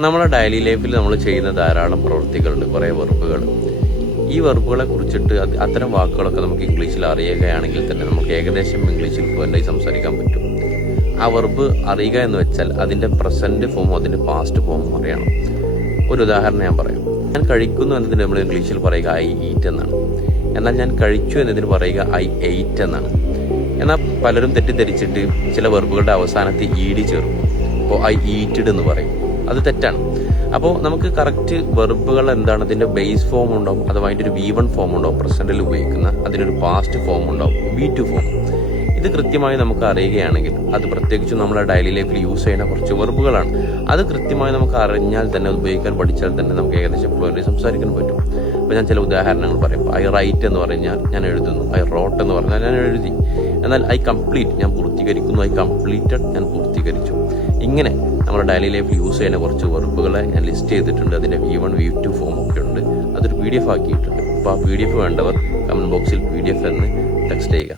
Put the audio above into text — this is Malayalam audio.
നമ്മുടെ ഡെയിലി ലൈഫിൽ നമ്മൾ ചെയ്യുന്ന ധാരാളം പ്രവൃത്തികളുണ്ട്, കുറേ വെർബുകൾ. ഈ വെർബുകളെ കുറിച്ചിട്ട് അത്തരം വാക്കുകളൊക്കെ നമുക്ക് ഇംഗ്ലീഷിൽ അറിയുകയാണെങ്കിൽ തന്നെ നമുക്ക് ഏകദേശം ഇംഗ്ലീഷിൽ ഫ്ലുവൻ്റായി സംസാരിക്കാൻ പറ്റും. ആ വെർബ് അറിയുക എന്ന് വെച്ചാൽ അതിൻ്റെ പ്രസൻറ്റ് ഫോമും അതിൻ്റെ പാസ്റ്റ് ഫോമും അറിയണം. ഒരു ഉദാഹരണം ഞാൻ പറയാം. ഞാൻ കഴിക്കുന്നു എന്നതിന് നമ്മൾ ഇംഗ്ലീഷിൽ പറയുക ഐ ഈറ്റ് എന്നാണ്. എന്നാൽ ഞാൻ കഴിച്ചു എന്നതിന് പറയുക ഐ എയ്റ്റ് എന്നാണ്. എന്നാൽ പലരും തെറ്റിദ്ധരിച്ചിട്ട് ചില വെർബുകളുടെ അവസാനത്തിൽ ഈഡി ചേർക്കും. അപ്പോൾ ഐ ഈറ്റഡ് എന്ന് പറയും. അത് തെറ്റാണ്. അപ്പോൾ നമുക്ക് കറക്റ്റ് വെർബുകൾ എന്താണ്, അതിൻ്റെ ബേസ് ഫോം ഉണ്ടാവും, അഥവാ അതിൻ്റെ ഒരു V1 ഫോം ഉണ്ടാവും, പ്രസൻറ്റിൽ ഉപയോഗിക്കുന്ന അതിനൊരു പാസ്റ്റ് ഫോം ഉണ്ടാവും, V2 ഫോം. ഇത് കൃത്യമായി നമുക്ക് അറിയുകയാണെങ്കിൽ, അത് പ്രത്യേകിച്ചും നമ്മുടെ ഡെയിലി ലൈഫിൽ യൂസ് ചെയ്യുന്ന കുറച്ച് വെർബുകളാണ്, അത് കൃത്യമായി നമുക്ക് അറിഞ്ഞാൽ തന്നെ, ഉപയോഗിക്കാൻ പഠിച്ചാൽ തന്നെ നമുക്ക് ഏകദേശം ഫ്ലുവൻ്റായി സംസാരിക്കാൻ പറ്റും. അപ്പോൾ ഞാൻ ചില ഉദാഹരണങ്ങൾ പറയും. ഐ റൈറ്റ് എന്ന് പറഞ്ഞാൽ ഞാൻ എഴുതുന്നു, ഐ റോട്ട് എന്ന് പറഞ്ഞാൽ ഞാൻ എഴുതി. എന്നാൽ ഐ കംപ്ലീറ്റ് ഞാൻ പൂർത്തീകരിക്കുന്നു, ഐ കംപ്ലീറ്റഡ് ഞാൻ പൂർത്തീകരിച്ചു. ഇങ്ങനെ നമ്മുടെ ഡെയിലി ലൈഫിൽ യൂസ് ചെയ്യുന്ന കുറച്ച് വെർബുകളെ ഞാൻ ലിസ്റ്റ് ചെയ്തിട്ടുണ്ട്. അതിൻ്റെ V1 V2 ഫോം ഒക്കെ ഉണ്ട്. അതൊരു PDF ആക്കിയിട്ടുണ്ട്. അപ്പോൾ ആ PDF വേണ്ടവർ കമൻറ്റ് ബോക്സിൽ PDF എന്ന് ടെക്സ്റ്റ് ചെയ്യുക.